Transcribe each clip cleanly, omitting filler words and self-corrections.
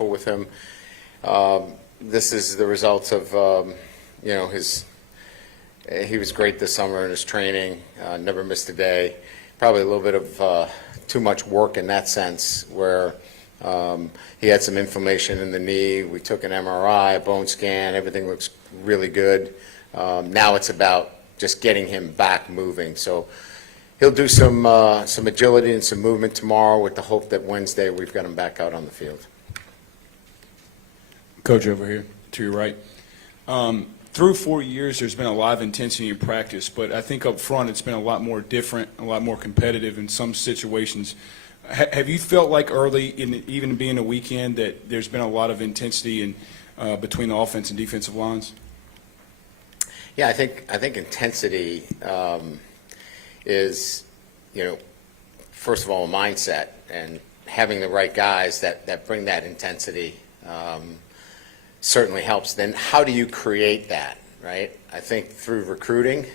with him. This is the result of he was great this summer in his training, never missed a day. Probably a little bit of too much work in that sense, where he had some inflammation in the knee. We took an MRI, a bone scan, everything looks really good. Now it's about just getting him back moving. So he'll do some agility and some movement tomorrow, with the hope that Wednesday we've got him back out on the field. Coach, over here to your right. Through 4 years, there's been a lot of intensity in practice, but I think up front it's been a lot more different, a lot more competitive in some situations. Have you felt like early, even being a weekend, that there's been a lot of intensity between the offense and defensive lines? Yeah, I think intensity is, first of all, a mindset, and having the right guys that bring that intensity certainly helps. Then how do you create that, right? I think through recruiting,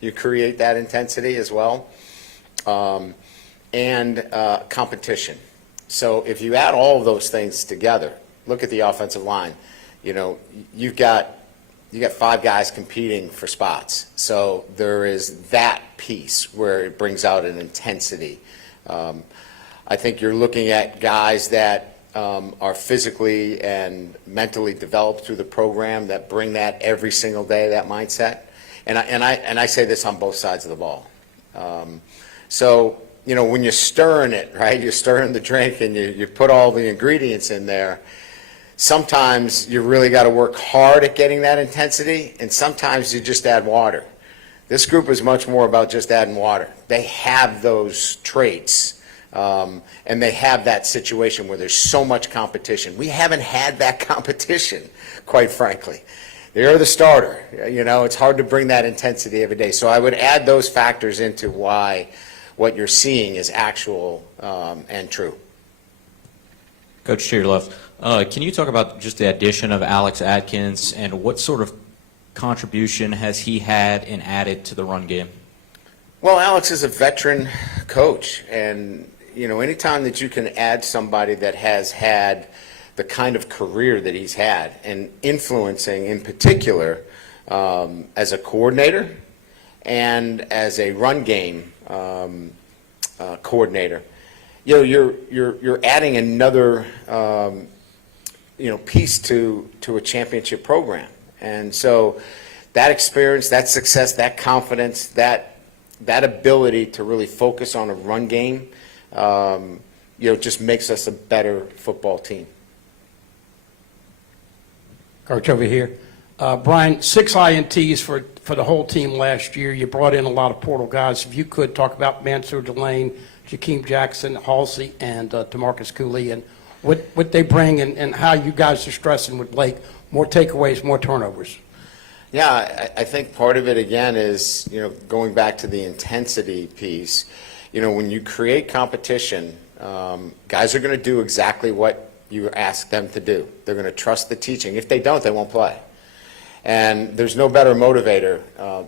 you create that intensity as well, and competition. So if you add all of those things together, look at the offensive line. You've got 5 guys competing for spots. So there is that piece where it brings out an intensity. I think you're looking at guys that are physically and mentally developed through the program, that bring that every single day, that mindset. And I say this on both sides of the ball. So when you're stirring it, right, you're stirring the drink and you put all the ingredients in there, sometimes you really got to work hard at getting that intensity, and sometimes you just add water. This group is much more about just adding water. They have those traits. And they have that situation where there's so much competition. We haven't had that competition, quite frankly. They're the starter. It's hard to bring that intensity every day. So I would add those factors into why what you're seeing is actual and true. Coach, to your left, can you talk about just the addition of Alex Atkins, and what sort of contribution has he had and added to the run game? Well, Alex is a veteran coach, and anytime that you can add somebody that has had the kind of career that he's had, and influencing in particular as a coordinator and as a run game coordinator, you're adding another piece to a championship program. And so that experience, that success, that confidence, that ability to really focus on a run game, just makes us a better football team. Coach, over here. Brian, 6 INTs for the whole team last year. You brought in a lot of portal guys. If you could talk about Mansour Delane, Jakeem Jackson, Halsey, and DeMarcus Cooley, and what they bring, and how you guys are stressing with Blake, more takeaways, more turnovers. Yeah, I think part of it, again, is, going back to the intensity piece. When you create competition, guys are going to do exactly what you ask them to do. They're going to trust the teaching. If they don't, they won't play. And there's no better motivator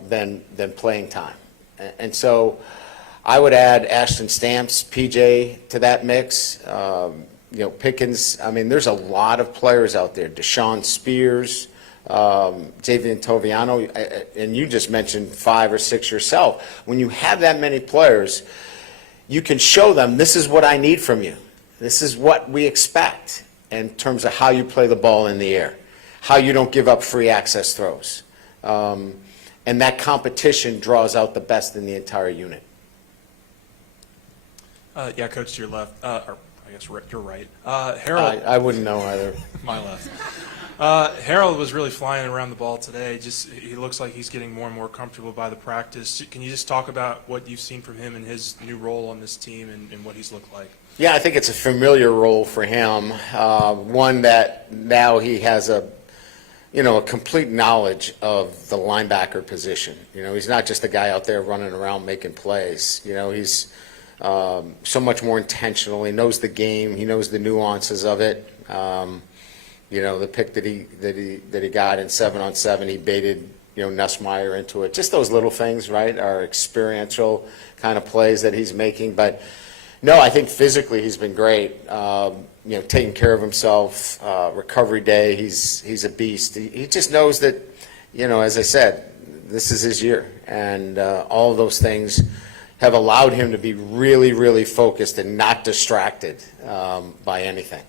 than playing time. And so I would add Ashton Stamps, PJ to that mix. Pickens. I mean, there's a lot of players out there. Deshaun Spears, Javian Toviano, and you just mentioned 5 or 6 yourself. When you have that many players, you can show them, this is what I need from you. This is what we expect in terms of how you play the ball in the air, how you don't give up free access throws. And that competition draws out the best in the entire unit. Yeah, Coach, to your left, or I guess your right. Harold. I wouldn't know either. My left. Harold was really flying around the ball today. He looks like he's getting more and more comfortable by the practice. Can you just talk about what you've seen from him and his new role on this team, and what he's looked like? Yeah, I think it's a familiar role for him. One that now he has a complete knowledge of the linebacker position. He's not just a guy out there running around making plays. He's so much more intentional. He knows the game. He knows the nuances of it. The pick that he got in 7-on-7, he baited Nussmeier into it. Just those little things, right, are experiential kind of plays that he's making. But No, I think physically he's been great. Taking care of himself, recovery day, he's a beast. He just knows that, as I said, this is his year. And all of those things have allowed him to be really, really focused and not distracted by anything.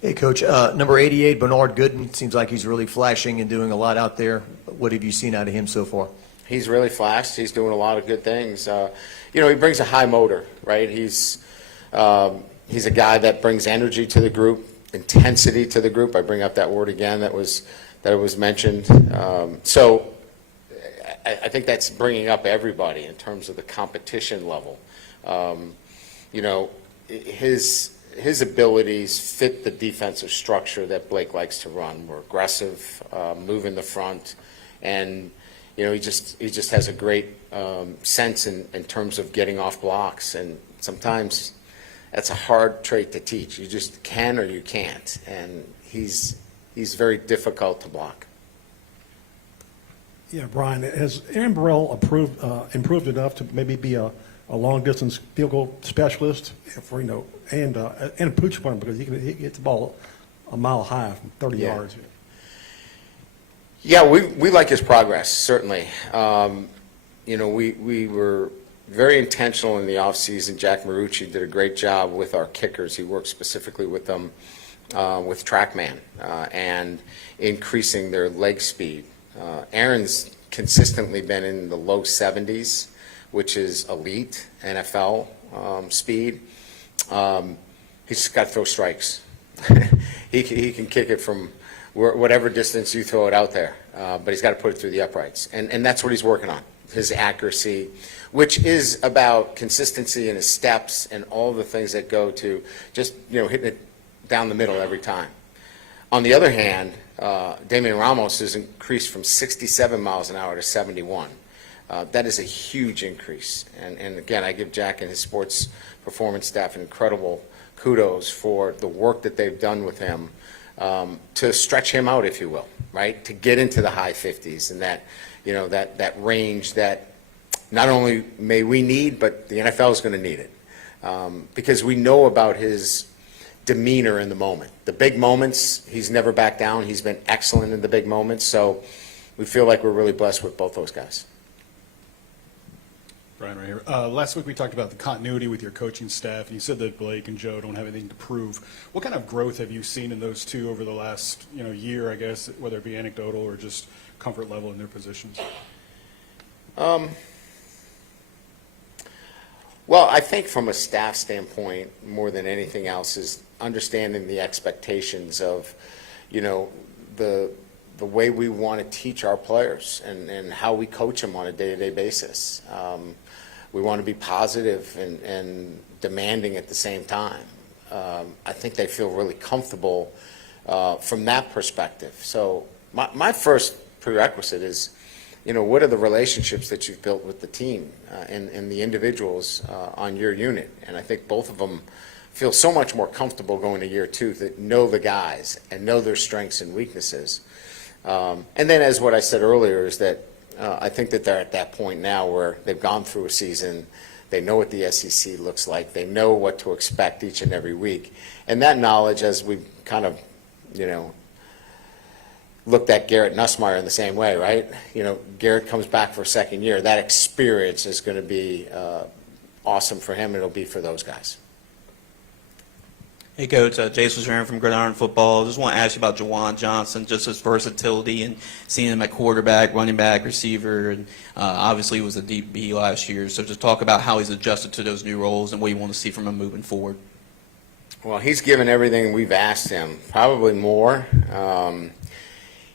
Hey, Coach. Number 88, Bernard Gooden, seems like he's really flashing and doing a lot out there. What have you seen out of him so far? He's really flashed. He's doing a lot of good things. He brings a high motor, right? He's a guy that brings energy to the group, intensity to the group. I bring up that word again that was mentioned. So I think that's bringing up everybody in terms of the competition level. His abilities fit the defensive structure that Blake likes to run. We're aggressive, move in the front, and he just has a great sense in terms of getting off blocks. And sometimes that's a hard trait to teach. You just can or you can't, and he's very difficult to block. Yeah, Brian, has Aaron Burrell improved enough to maybe be a long-distance field goal specialist for, and a pooch one, because he hits the ball a mile high from 30 Yeah. yards. Yeah, we like his progress, certainly. We were very intentional in the offseason. Jack Marucci did a great job with our kickers. He worked specifically with them, with TrackMan, and increasing their leg speed. Aaron's consistently been in the low 70s, which is elite NFL speed. He's just got to throw strikes. He can kick it from whatever distance you throw it out there, but he's got to put it through the uprights. And that's what he's working on, his accuracy, which is about consistency in his steps and all the things that go to just, hitting it down the middle every time. On the other hand, Damian Ramos has increased from 67 miles an hour to 71. That is a huge increase. And again, I give Jack and his sports performance staff incredible kudos for the work that they've done with him to stretch him out, if you will, right? To get into the high 50s and that range that not only may we need, but the NFL is going to need it. Because we know about his demeanor in the moment. The big moments, he's never backed down. He's been excellent in the big moments. So we feel like we're really blessed with both those guys. Brian, right here. Last week we talked about the continuity with your coaching staff, and you said that Blake and Joe don't have anything to prove. What kind of growth have you seen in those two over the last year, I guess, whether it be anecdotal or just comfort level in their positions? Well, I think from a staff standpoint, more than anything else, is understanding the expectations of, the way we want to teach our players and how we coach them on a day-to-day basis. We want to be positive and demanding at the same time. I think they feel really comfortable from that perspective. So my first prerequisite is, what are the relationships that you've built with the team and the individuals on your unit? And I think both of them feel so much more comfortable going to year two, that know the guys and know their strengths and weaknesses. And then, as what I said earlier, is that I think that they're at that point now where they've gone through a season, they know what the SEC looks like, they know what to expect each and every week. And that knowledge, as we've kind of, looked at Garrett Nussmeier in the same way, right? Garrett comes back for a second year. That experience is going to be awesome for him, and it'll be for those guys. Hey, Coach. Jason Sharon from Gridiron Football. Just want to ask you about Jawan Johnson, just his versatility and seeing him at quarterback, running back, receiver, and obviously he was a deep B last year. So just talk about how he's adjusted to those new roles and what you want to see from him moving forward. Well, he's given everything we've asked him, probably more.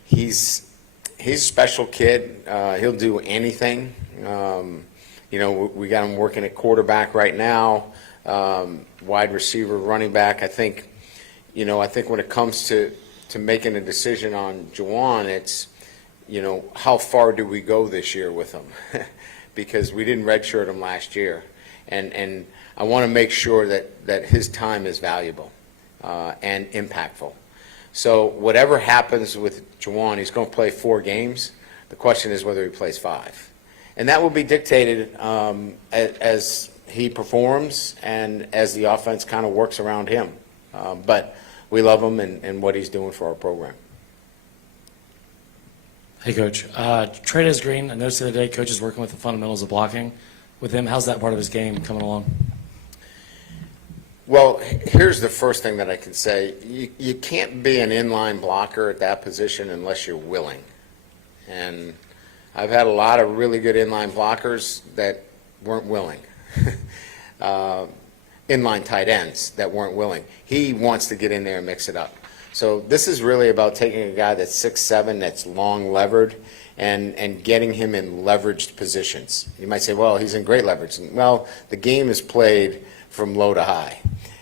He's a special kid. He'll do anything. We got him working at quarterback right now. Wide receiver, running back. I think when it comes to making a decision on Jawan, it's, how far do we go this year with him? Because we didn't redshirt him last year. And I want to make sure that his time is valuable and impactful. So whatever happens with Jawan, he's going to play 4 games. The question is whether he plays 5. And that will be dictated as he performs and as the offense kind of works around him. But we love him and what he's doing for our program. Hey, Coach. Trey Green, I noticed the other day, Coach is working with the fundamentals of blocking with him. How's that part of his game coming along? Well, here's the first thing that I can say. You can't be an inline blocker at that position unless you're willing. And I've had a lot of really good inline blockers that weren't willing. Inline tight ends that weren't willing. He wants to get in there and mix it up. So this is really about taking a guy that's 6'7", that's long levered, and getting him in leveraged positions. You might say, well, he's in great leverage. Well, the game is played from low to high.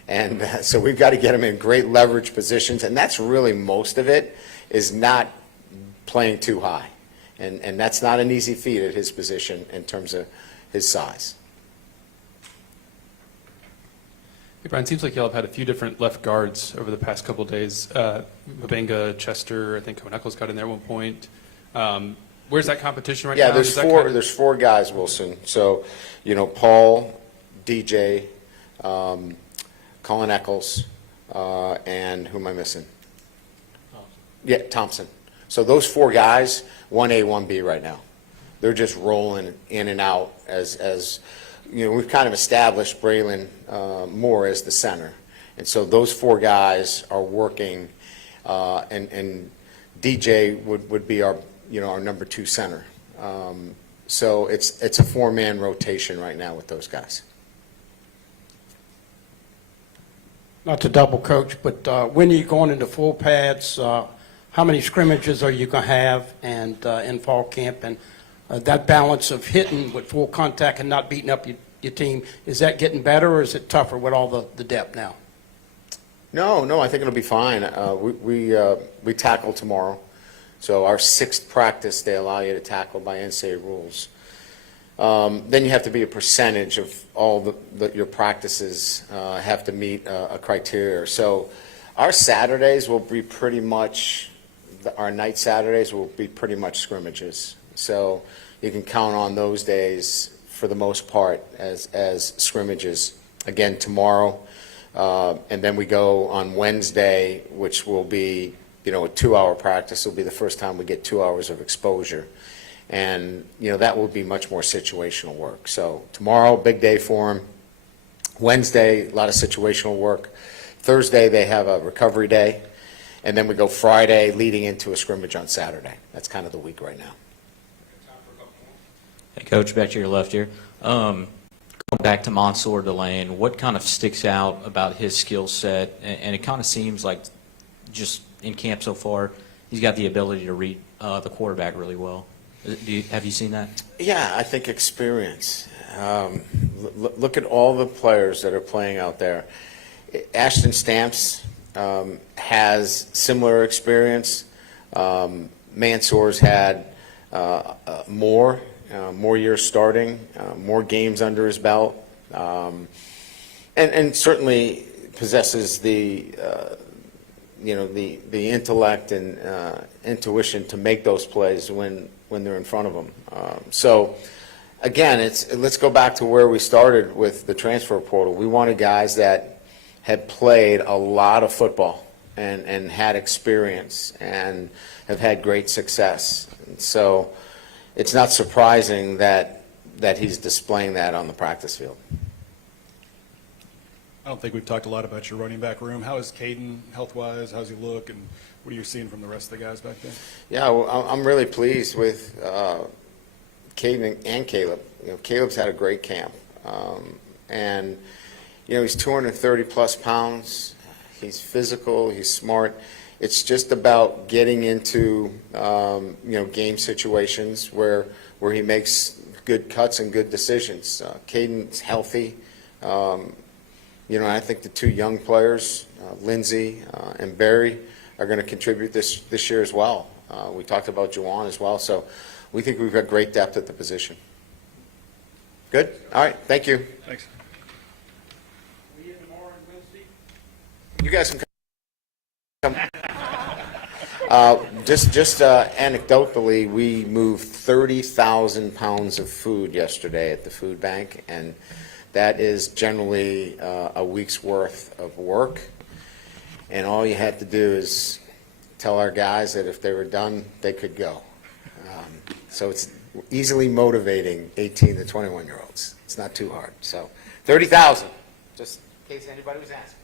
And so we've got to get him in great leverage positions, and that's really most of it, is not playing too high. And that's not an easy feat at his position in terms of his size. Hey, Brian, seems like y'all have had a few different left guards over the past couple of days. Mabenga, Chester, I think Cohen-Eccles got in there at one point. Where's that competition right now? Yeah, there's four guys, Wilson. So, Paul, DJ, Colin Eccles, and who am I missing? Yeah, Thompson. So those four guys, 1A, 1B right now. They're just rolling in and out as we've kind of established Braylon Moore as the center. And so those four guys are working, and DJ would be our number 2 center. So it's a 4-man rotation right now with those guys. Not to double coach, but when are you going into full pads? How many scrimmages are you going to have and in fall camp? And that balance of hitting with full contact and not beating up your team, is that getting better or is it tougher with all the depth now? No, I think it'll be fine. We tackle tomorrow. So our 6th practice, they allow you to tackle by NCAA rules. Then you have to be a percentage of all your practices have to meet a criteria. So our Saturdays will be pretty much, our night Saturdays will be pretty much scrimmages. So you can count on those days for the most part as scrimmages. Again, tomorrow, and then we go on Wednesday, which will be, a 2-hour practice. It'll be the first time we get 2 hours of exposure. And, that will be much more situational work. So tomorrow, big day for them. Wednesday, a lot of situational work. Thursday, they have a recovery day. And then we go Friday leading into a scrimmage on Saturday. That's kind of the week right now. Hey, Coach, back to your left here. Going back to Mansour Delane, what kind of sticks out about his skill set? And it kind of seems like just in camp so far, he's got the ability to read the quarterback really well. Have you seen that? Yeah, I think experience. Look at all the players that are playing out there. Ashton Stamps has similar experience. Mansour's had more years starting, more games under his belt, and certainly possesses the intellect and intuition to make those plays when they're in front of them. So again, let's go back to where we started with the transfer portal. We wanted guys that had played a lot of football and had experience and have had great success. And so it's not surprising that he's displaying that on the practice field. I don't think we've talked a lot about your running back room. How is Caden health-wise? How's he look? And what are you seeing from the rest of the guys back there? Yeah, well, I'm really pleased with Caden and Caleb. Caleb's had a great camp. And he's 230-plus pounds. He's physical. He's smart. It's just about getting into, game situations where he makes good cuts and good decisions. Caden's healthy. I think the 2 young players, Lindsey and Barry, are going to contribute this year as well. We talked about Jawan as well. So we think we've got great depth at the position. Good? All right. Thank you. Thanks. You guys can come. Just anecdotally, we moved 30,000 pounds of food yesterday at the food bank, and that is generally a week's worth of work. And all you had to do is tell our guys that if they were done, they could go. So it's easily motivating 18 to 21-year-olds. It's not too hard. So 30,000, just in case anybody was asking.